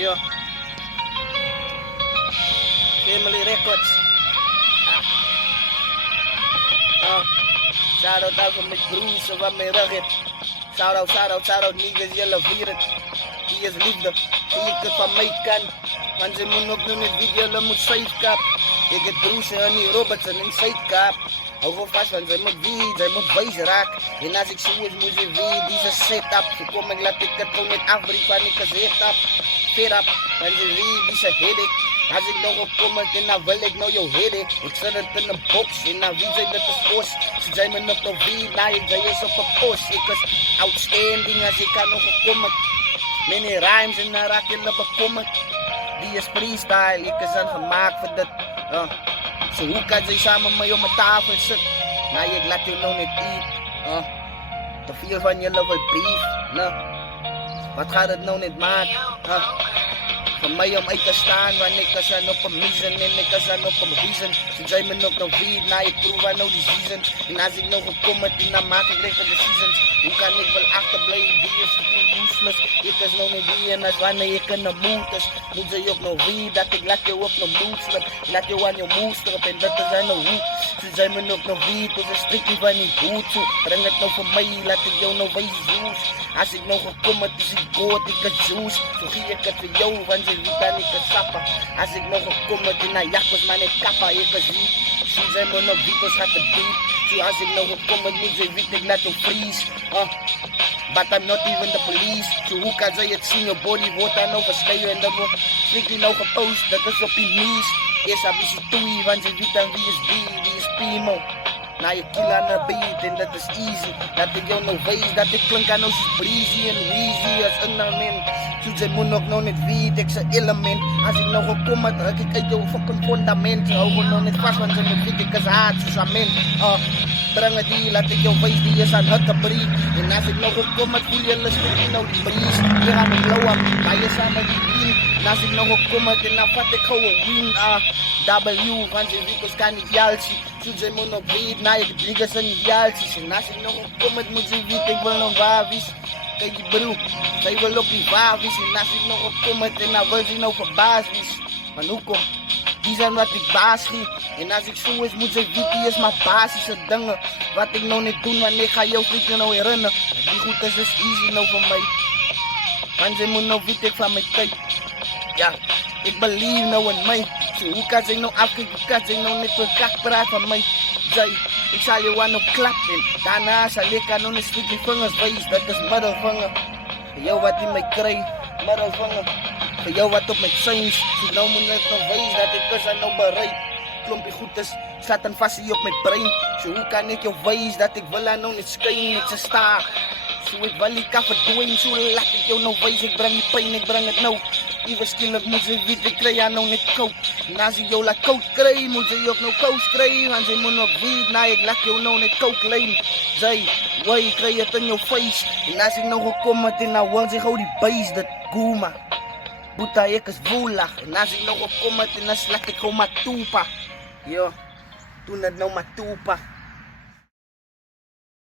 Yo, Family Records. Shout out van mijn broers en van mijn rugget. Shout out, niggas, jullie vieren. Die is liefde, die ik het van mij kan. Want ze moeten ook doen het video, jullie moet safe kap. Ik heb broers en die Robertson in safe kap. Hou gewoon vast, want zij moet wie, zij moet wijs raak. En als ik zo is, moet ze wie, die is setup. Zo kom ik, laat ik het gewoon niet afbreken, want ik gezegd heb. Fit up, want ze wie, die is een headache. Als ik nog op kom, dan wil ik nou jouw headache. Ik zet het in een box, en nou wie zei dat is os. Ze zijn me nog wie, nou ik zei is op een post. Ik was outstanding, als ik kan nog opkomen. Many rhymes en dan raak je me bekommerd. Die is freestyle, ik is dan gemaakt voor dat. Zo hoe kan zij samen met mij op mijn tafel zitten? Nou ik laat je nou niet eten. Te veel van jullie wil beef. Nou, wat gaat het nou niet maken? Voor mij om uit te staan, want ik kan zijn op een mission en ik kan zijn op een reason. Ze zijn me nog weed, nou ik proef aan nou die season. En als ik nog een comment in, dan maak ik recht de seasons. Hoe kan ik wel achterblijven, die is niet useless. Ik is nog niet die en als wanneer ik in de mood is. Moet ze ook nog weed, dat ik laat je op de mood slip. Laat je aan je mood strip en dat is aan de hoek. Ze zijn me nog weed, dus een strikkie van die hoed toe. Breng het nou voor mij, laat ik jou nog wijs juice. Als ik nog een comment is ik goot, ik het juice. Zo geef ik het voor jou, want wie kan ik het sappen? Als ik nog een comment in een jakkes, maar niet kappa, ik is niet. Ze zijn me nog wiepers, gaat het diep. Zo als ik nog een comment moet, ze weet ik laat je freeze. But I'm not even the police. Zo hoe kan zij het zien, je body wordt dan overschreven en dat wordt strictly nou gepost, dat is op die knees. Eerst heb je toei, want ze weet dan wie is wie is Pimo. Nou je kill aan de beat en dat is easy. Dat ik jou nog wees, dat ik klink aan ons breezy en wheezy als een man. Zo zij moet ook nog niet weten, ik zijn element. Als ik nog op kom, druk ik uit jouw fucking fundament. Hou me nog niet vast, want ze moet weten, ik is haat, zo cement. Breng het die, laat ik jou wees, die is aan het gebrief. En als ik nog op kom, voel je lust, ik nou die breeze. Je gaat me blow up, maar je samen die win. En als ik nog op kom, dan vat ik gewoon win. W, want je winkels kan niet jalsie. Zo zij moet nog weten, nou je drie zijn niet jalsies. En als ik nog op kom, moet je weten, ik wil nog wavies. Kijk die broer, zij wil op die wavies. En als ik nog op kom, dan wil ze nou verbaasd. Maar hoe kom? Die zijn wat ik baas geef. En als ik zo is, moet ze weten, die is mijn basisse dingen. Wat ik nou niet doen, wanneer ga jouw vrienden nou herinneren. Die goed is easy nou voor mij. Want ze moet nou weten van mijn tijd. Ja, ik believe nou in mij. Zo hoe kan ze nou afkijken, hoe kan ze nou niet voor kak praten van mij. Zij, ik zal je aan op klappen. Daarna zal ik aan een stukje vingers wijs, dat is middelvinger. Voor jou wat in mij krijgt, middelvinger. Voor jou wat op mijn zijn, zo nou moet ik nog wijs dat ik kus aan nou bereid. Klompje goed is, slaat een vastie op mijn brein. Zo hoe kan ik jou wijs dat ik wil aan nou niet schijn, ik ze sta. Zo ik wil ik kan verdwijnen, zo laat ik jou nou wijs. Ik breng die pijn, ik breng het nou. Iwerskindelijk moet ze weten, ik krijg aan nou niet koud. En als ik jou laat koud krijg, moet ze je ook nou koud krijgen. Want ze moet nog weten, nou ik laat jou nou niet koud lijnen. Zij, wij krijg het in jouw face. En als ik nog gekomen ben, dan wil zich hou die beest, dat goema. Boeta, ik is woelig. En als ik nog gekomen ben, dan slaat ik gewoon maar toepa. Ja, toen het nou maar toepa.